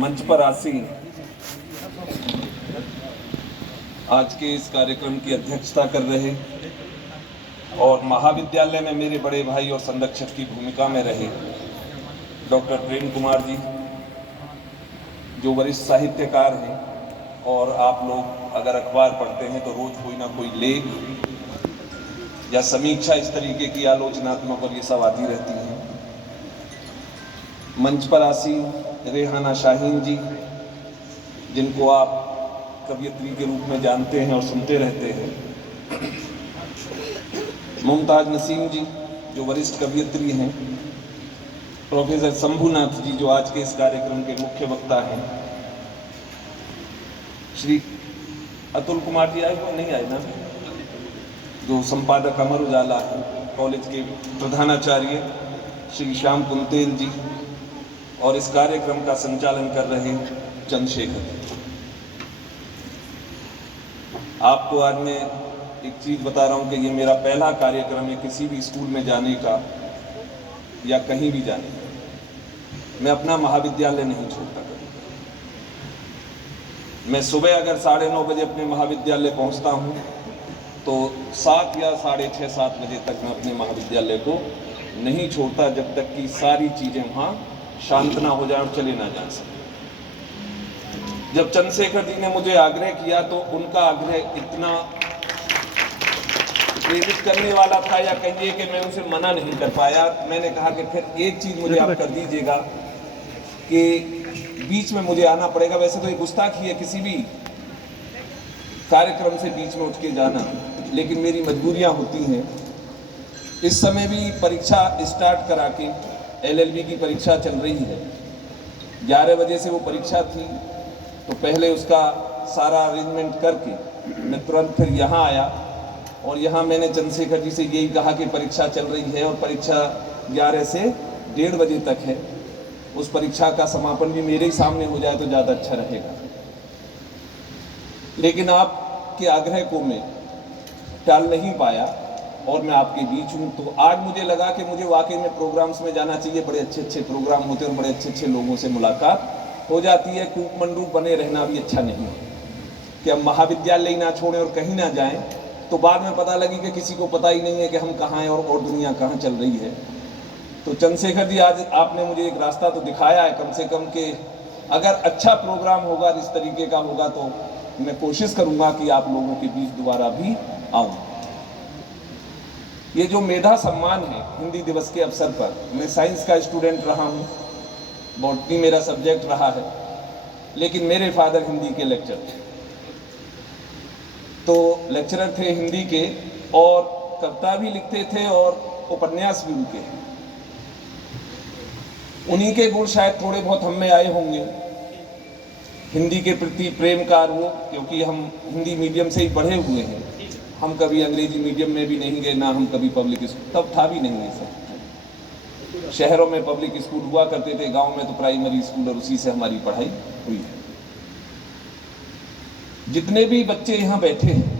मंच पर आसीन आज के इस कार्यक्रम की अध्यक्षता कर रहे और महाविद्यालय में मेरे बड़े भाई और संरक्षक की भूमिका में रहे डॉक्टर प्रेम कुमार जी, जो वरिष्ठ साहित्यकार हैं, और आप लोग अगर अखबार पढ़ते हैं तो रोज कोई ना कोई लेख या समीक्षा इस तरीके की आलोचनात्मक और ये सब आती रहती हैं। मंच पर आसीन रेहाना शाहीन जी, जिनको आप कवियत्री के रूप में जानते हैं और सुनते रहते हैं। मुमताज नसीम जी, जो वरिष्ठ कवियत्री हैं। प्रोफेसर शंभुनाथ जी, जो आज के इस कार्यक्रम के मुख्य वक्ता हैं। श्री अतुल कुमार जी आए हो? नहीं आए ना? जो संपादक अमर उजाला है, कॉलेज के प्रधानाचार्य श्री श्याम कुंतेल जी, और इस कार्यक्रम का संचालन कर रहे चंद्रशेखर। आपको आज मैं एक चीज बता रहा हूं कि ये मेरा पहला कार्यक्रम है किसी भी स्कूल में जाने का या कहीं भी जाने का। मैं अपना महाविद्यालय नहीं छोड़ता कभी। मैं सुबह अगर 9:30 बजे अपने महाविद्यालय पहुंचता हूं तो 7 या 6:30 7 बजे तक मैं अपने महाविद्यालय को नहीं छोड़ता, जब तक कि सारी चीजें वहां शांत ना हो जाए और चले ना जा सके। जब चंद्रशेखर जी ने मुझे आग्रह किया तो उनका आग्रह इतना प्रेरित करने वाला था, या कहिए कि मैं उनसे मना नहीं कर पाया। मैंने कहा कि फिर एक चीज मुझे आप कर दीजिएगा कि बीच में मुझे आना पड़ेगा। वैसे तो ये गुस्ताखी है किसी भी कार्यक्रम से बीच में उठ के जाना, लेकिन मेरी मजबूरियां होती हैं। इस समय भी परीक्षा स्टार्ट करा के LLB की परीक्षा चल रही है। 11 बजे से वो परीक्षा थी, तो पहले उसका सारा अरेंजमेंट करके मैं तुरंत फिर यहाँ आया, और यहाँ मैंने चंद्रशेखर जी से यही कहा कि परीक्षा चल रही है और परीक्षा 11 से 1:30 बजे तक है। उस परीक्षा का समापन भी मेरे ही सामने हो जाए तो ज़्यादा अच्छा रहेगा। लेकिन आपके आग्रह को मैं टाल नहीं पाया और मैं आपके बीच हूँ। तो आज मुझे लगा कि मुझे वाकई में प्रोग्राम्स में जाना चाहिए। बड़े अच्छे अच्छे प्रोग्राम होते हैं और बड़े अच्छे अच्छे लोगों से मुलाकात हो जाती है। कूपमंडूक बने रहना भी अच्छा नहीं है कि हम महाविद्यालय ही ना छोड़ें और कहीं ना जाएं, तो बाद में पता लगी कि किसी को पता ही नहीं है कि हम कहाँ हैं और दुनिया कहाँ चल रही है। तो चंद्रशेखर जी, आज आपने मुझे एक रास्ता तो दिखाया है कम से कम, कि अगर अच्छा प्रोग्राम होगा, इस तरीके का होगा, तो मैं कोशिश करूँगा कि आप लोगों के बीच दोबारा भी आऊँ। ये जो मेधा सम्मान है हिंदी दिवस के अवसर पर, मैं साइंस का स्टूडेंट रहा हूँ, बॉटनी मेरा सब्जेक्ट रहा है, लेकिन मेरे फादर हिंदी के लेक्चर थे। तो लेक्चरर थे हिंदी के, और कविता भी लिखते थे और उपन्यास भी उनके हैं। उन्हीं के गुण शायद थोड़े बहुत हम में आए होंगे। हिंदी के प्रति प्रेम का वो, क्योंकि हम हिंदी मीडियम से ही पढ़े हुए हैं। हम कभी अंग्रेजी मीडियम में भी नहीं गए, ना हम कभी पब्लिक स्कूल, तब था भी नहीं ये सब। शहरों में पब्लिक स्कूल हुआ करते थे, गांव में तो प्राइमरी स्कूल, और उसी से हमारी पढ़ाई हुई है। जितने भी बच्चे यहाँ बैठे हैं,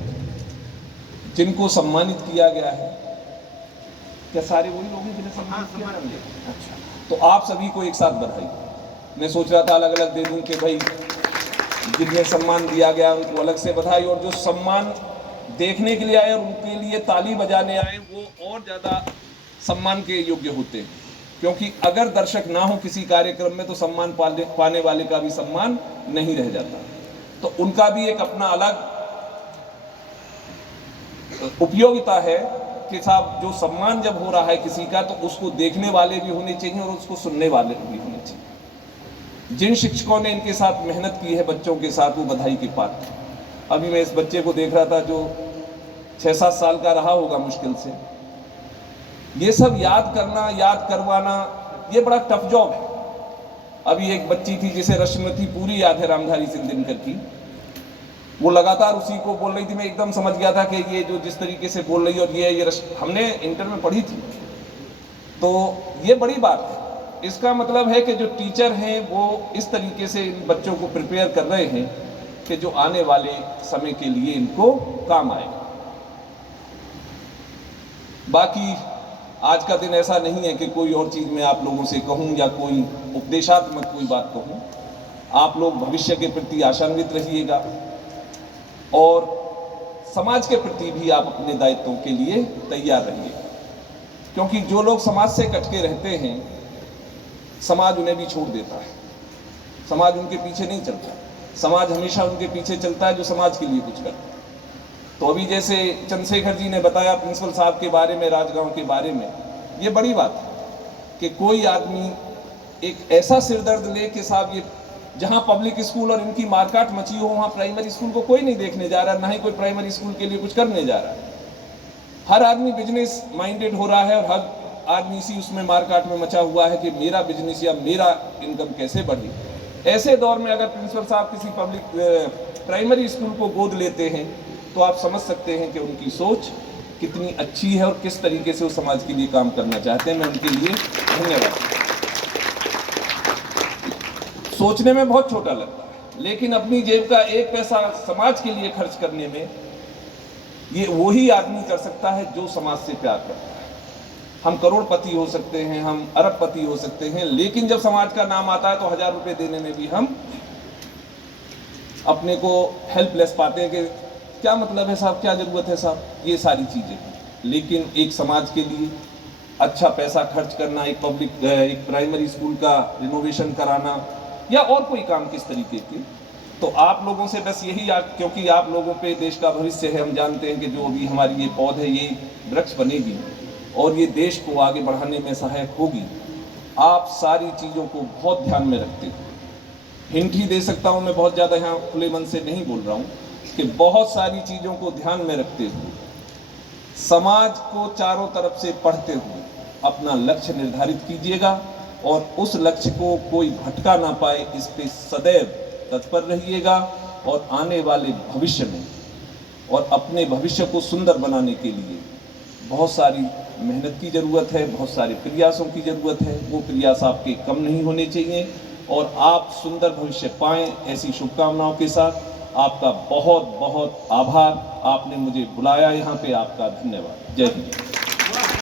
जिनको सम्मानित किया गया है, क्या सारे वही लोग हैं जिन्हें सम्मानित किया गया? अच्छा, तो आप सभी को एक साथ बधाई। मैं सोच रहा था अलग अलग दे दूं कि भाई जिन्हें सम्मान दिया गया उनको अलग से बधाई, और जो सम्मान देखने के लिए आए और उनके लिए ताली बजाने आए, वो और ज़्यादा सम्मान के योग्य होते हैं। क्योंकि अगर दर्शक ना हो किसी कार्यक्रम में तो सम्मान पाने वाले का भी सम्मान नहीं रह जाता। तो उनका भी एक अपना अलग उपयोगिता है कि साहब, जो सम्मान जब हो रहा है किसी का, तो उसको देखने वाले भी होने चाहिए और उसको सुनने वाले भी होने चाहिए। जिन शिक्षकों ने इनके साथ मेहनत की है बच्चों के साथ, वो बधाई के पात्र। अभी मैं इस बच्चे को देख रहा था जो 6-7 साल का रहा होगा मुश्किल से। ये सब याद करना, याद करवाना, ये बड़ा टफ जॉब है। अभी एक बच्ची थी जिसे रश्मिरथी पूरी याद है, रामधारी सिंह दिनकर की। वो लगातार उसी को बोल रही थी। मैं एकदम समझ गया था कि ये जो जिस तरीके से बोल रही है, और ये हमने इंटर में पढ़ी थी, तो ये बड़ी बात है। इसका मतलब है कि जो टीचर हैं वो इस तरीके से इन बच्चों को प्रिपेयर कर रहे हैं कि जो आने वाले समय के लिए इनको काम आएगा। बाकी आज का दिन ऐसा नहीं है कि कोई और चीज़ मैं आप लोगों से कहूं या कोई उपदेशात्मक कोई बात कहूं। आप लोग भविष्य के प्रति आशान्वित रहिएगा और समाज के प्रति भी आप अपने दायित्वों के लिए तैयार रहिएगा, क्योंकि जो लोग समाज से कट के रहते हैं समाज उन्हें भी छोड़ देता है। समाज उनके पीछे नहीं चलता, समाज हमेशा उनके पीछे चलता है जो समाज के लिए कुछ करता है। तो अभी जैसे चंद्रशेखर जी ने बताया प्रिंसिपल साहब के बारे में, राजगांव के बारे में, ये बड़ी बात है कि कोई आदमी एक ऐसा सिरदर्द ले कि साहब ये जहाँ पब्लिक स्कूल और इनकी मारकाट मची हो वहाँ प्राइमरी स्कूल को कोई नहीं देखने जा रहा, ना ही कोई प्राइमरी स्कूल के लिए कुछ करने जा रहा है। हर आदमी बिजनेस माइंडेड हो रहा है और हर आदमी इसी उसमें मारकाट में मचा हुआ है कि मेरा बिजनेस या मेरा इनकम कैसे बढ़े। ऐसे दौर में अगर प्रिंसिपल साहब किसी पब्लिक प्राइमरी स्कूल को गोद लेते हैं तो आप समझ सकते हैं कि उनकी सोच कितनी अच्छी है और किस तरीके से वो समाज के लिए काम करना चाहते हैं। मैं उनके लिए धन्यवाद। सोचने में बहुत छोटा लगता है, लेकिन अपनी जेब का एक पैसा समाज के लिए खर्च करने में ये वही आदमी कर सकता है जो समाज से प्यार करता है। हम करोड़पति हो सकते हैं, हम अरबपति हो सकते हैं, लेकिन जब समाज का नाम आता है तो 1000 रुपए देने में भी हम अपने को हेल्पलेस पाते हैं कि क्या मतलब है साहब, क्या जरूरत है साहब, ये सारी चीजें। लेकिन एक समाज के लिए अच्छा पैसा खर्च करना, एक प्राइमरी स्कूल का रिनोवेशन कराना या और कोई काम किस तरीके के, तो आप लोगों से बस यही क्योंकि आप लोगों पे देश का भविष्य है। हम जानते हैं कि जो अभी हमारी ये पौध है ये वृक्ष बनेगी और ये देश को आगे बढ़ाने में सहायक होगी। आप सारी चीज़ों को बहुत ध्यान में रखते हुए, हिंट ही दे सकता हूँ मैं, बहुत ज़्यादा यहाँ खुले मन से नहीं बोल रहा हूँ, कि बहुत सारी चीज़ों को ध्यान में रखते हुए समाज को चारों तरफ से पढ़ते हुए अपना लक्ष्य निर्धारित कीजिएगा और उस लक्ष्य को कोई भटका ना पाए इस पे सदैव तत्पर रहिएगा। और आने वाले भविष्य में और अपने भविष्य को सुंदर बनाने के लिए बहुत सारी मेहनत की ज़रूरत है, बहुत सारे प्रयासों की ज़रूरत है। वो प्रयास आपके कम नहीं होने चाहिए और आप सुंदर भविष्य पाएं, ऐसी शुभकामनाओं के साथ आपका बहुत बहुत आभार। आपने मुझे बुलाया यहाँ पे, आपका धन्यवाद। जय हिंद।